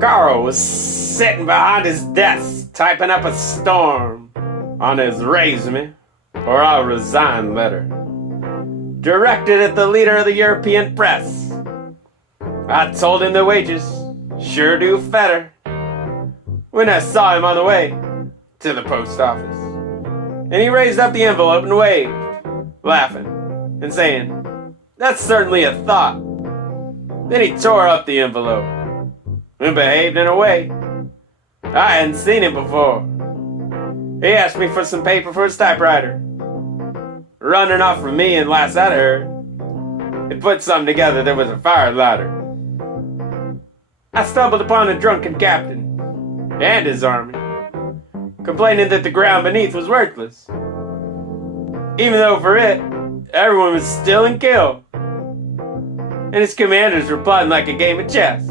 Carl was sitting behind his desk, typing up a storm on his raise me or I'll resign letter, directed at the leader of the European press. I told him the wages sure do fetter when I saw him on the way to the post office. And he raised up the envelope and waved, laughing and saying, "That's certainly a thought." Then he tore up the envelope and behaved in a way I hadn't seen him before. He asked me for some paper for his typewriter. Running off from me, and last I heard, he put something together that was a firelighter. I stumbled upon a drunken captain and his army, complaining that the ground beneath was worthless, even though for it, everyone was still and killed, and his commanders were plotting like a game of chess.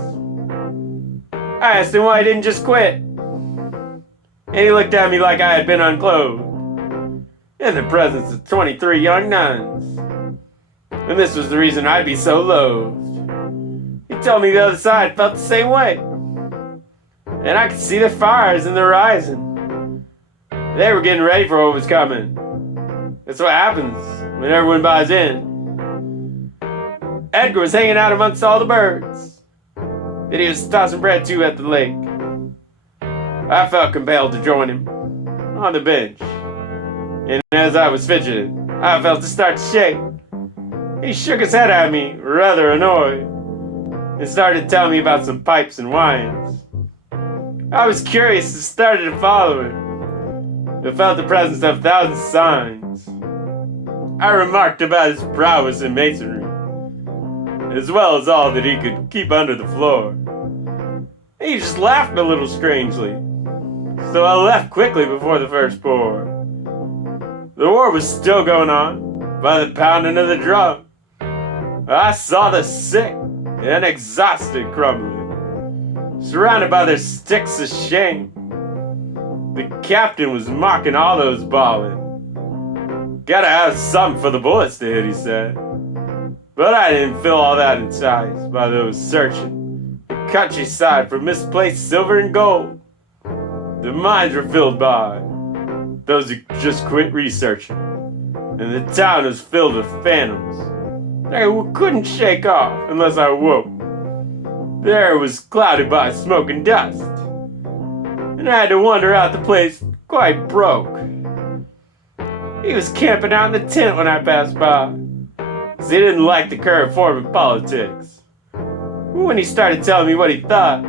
I asked him why he didn't just quit, and he looked at me like I had been unclothed in the presence of 23 young nuns, and this was the reason I'd be so loathed. He told me the other side felt the same way, and I could see the fires in the horizon. They were getting ready for what was coming. That's what happens when everyone buys in. Edgar was hanging out amongst all the birds that he was tossing bread to at the lake. I felt compelled to join him on the bench, and as I was fidgeting, I felt it start to shake. He shook his head at me, rather annoyed, and started telling me about some pipes and wines. I was curious and started to follow him, but felt the presence of 1,000 signs. I remarked about his prowess in masonry, as well as all that he could keep under the floor. He just laughed a little strangely, so I left quickly before the first pour. The war was still going on by the pounding of the drum. I saw the sick and exhausted crumbling, surrounded by their sticks of shame. The captain was mocking all those bawling. "Gotta have something for the bullets to hit," he said. But I didn't feel all that enticed by those searching the countryside for misplaced silver and gold. The mines were filled by those who just quit researching, and the town was filled with phantoms I couldn't shake off unless I woke. The air was clouded by smoke and dust, and I had to wander out the place quite broke. He was camping out in the tent when I passed by, 'cause he didn't like the current form of politics. When he started telling me what he thought,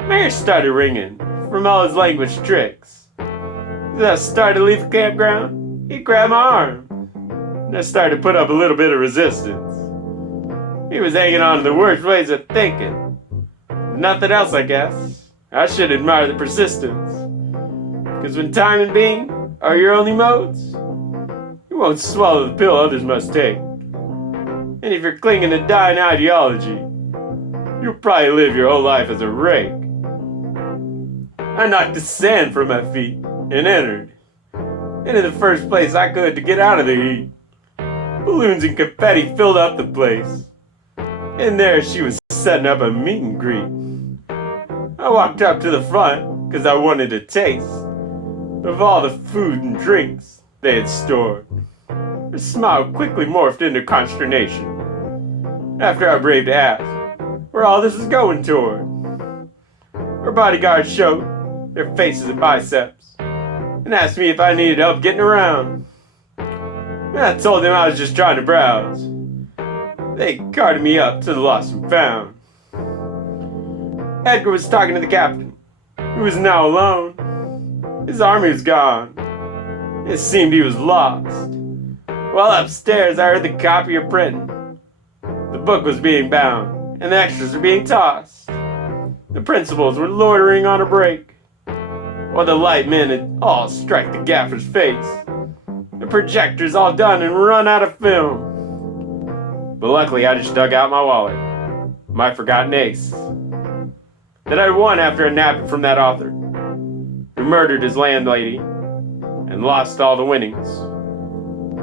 my ears started ringing from all his language tricks. As I started to leave the campground, he grabbed my arm, and I started to put up a little bit of resistance. He was hanging on to the worst ways of thinking. Nothing else, I guess. I should admire the persistence, because when time and being are your only modes, you won't swallow the pill others must take. And if you're clinging to dying ideology, you'll probably live your whole life as a rake. I knocked the sand from my feet and entered into the first place I could to get out of the heat. Balloons and confetti filled up the place, and there she was setting up a meet and greet. I walked up to the front because I wanted a taste of all the food and drinks they had stored. Her smile quickly morphed into consternation after I braved to ask where all this was going toward. Her bodyguards showed their faces and biceps and asked me if I needed help getting around. And I told them I was just trying to browse. They carted me up to the lost and found. Edgar was talking to the captain, who was now alone. His army was gone. It seemed he was lost. While upstairs, I heard the copier printing. The book was being bound, and the extras were being tossed. The principals were loitering on a break, while the light men had all struck the gaffer's face. The projectors all done and run out of film. But luckily, I just dug out my wallet, my forgotten ace, that I'd won after a nap from that author, who murdered his landlady and lost all the winnings.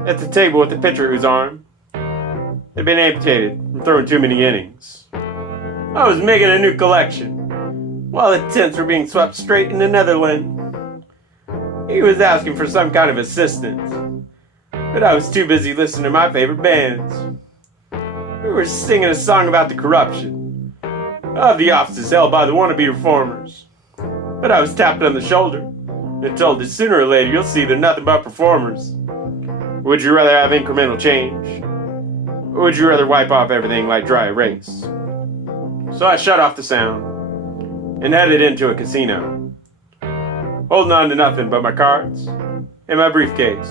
At the table with the pitcher whose arm had been amputated from throwing too many innings. I was making a new collection, while the tents were being swept straight into Netherland. He was asking for some kind of assistance, but I was too busy listening to my favorite bands. We were singing a song about the corruption of the offices held by the wannabe reformers. But I was tapped on the shoulder and told that sooner or later you'll see they're nothing but performers. Would you rather have incremental change? Or would you rather wipe off everything like dry erase? So I shut off the sound and headed into a casino, holding on to nothing but my cards and my briefcase.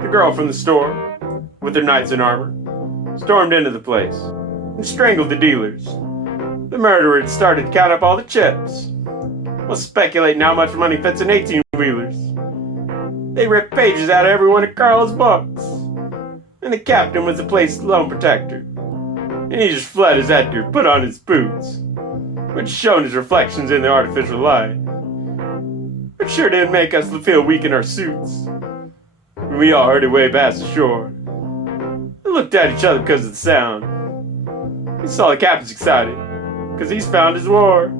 The girl from the store, with her knights in armor, stormed into the place and strangled the dealers. The murderer had started to count up all the chips, while speculating how much money fits in 18-wheelers. They ripped pages out of every one of Carl's books, and the captain was the place's lone protector, and he just fled as Edgar put on his boots, which shone his reflections in the artificial light. It sure didn't make us feel weak in our suits. We all heard it way past the shore. We looked at each other because of the sound. We saw the captain's excited, because he's found his war.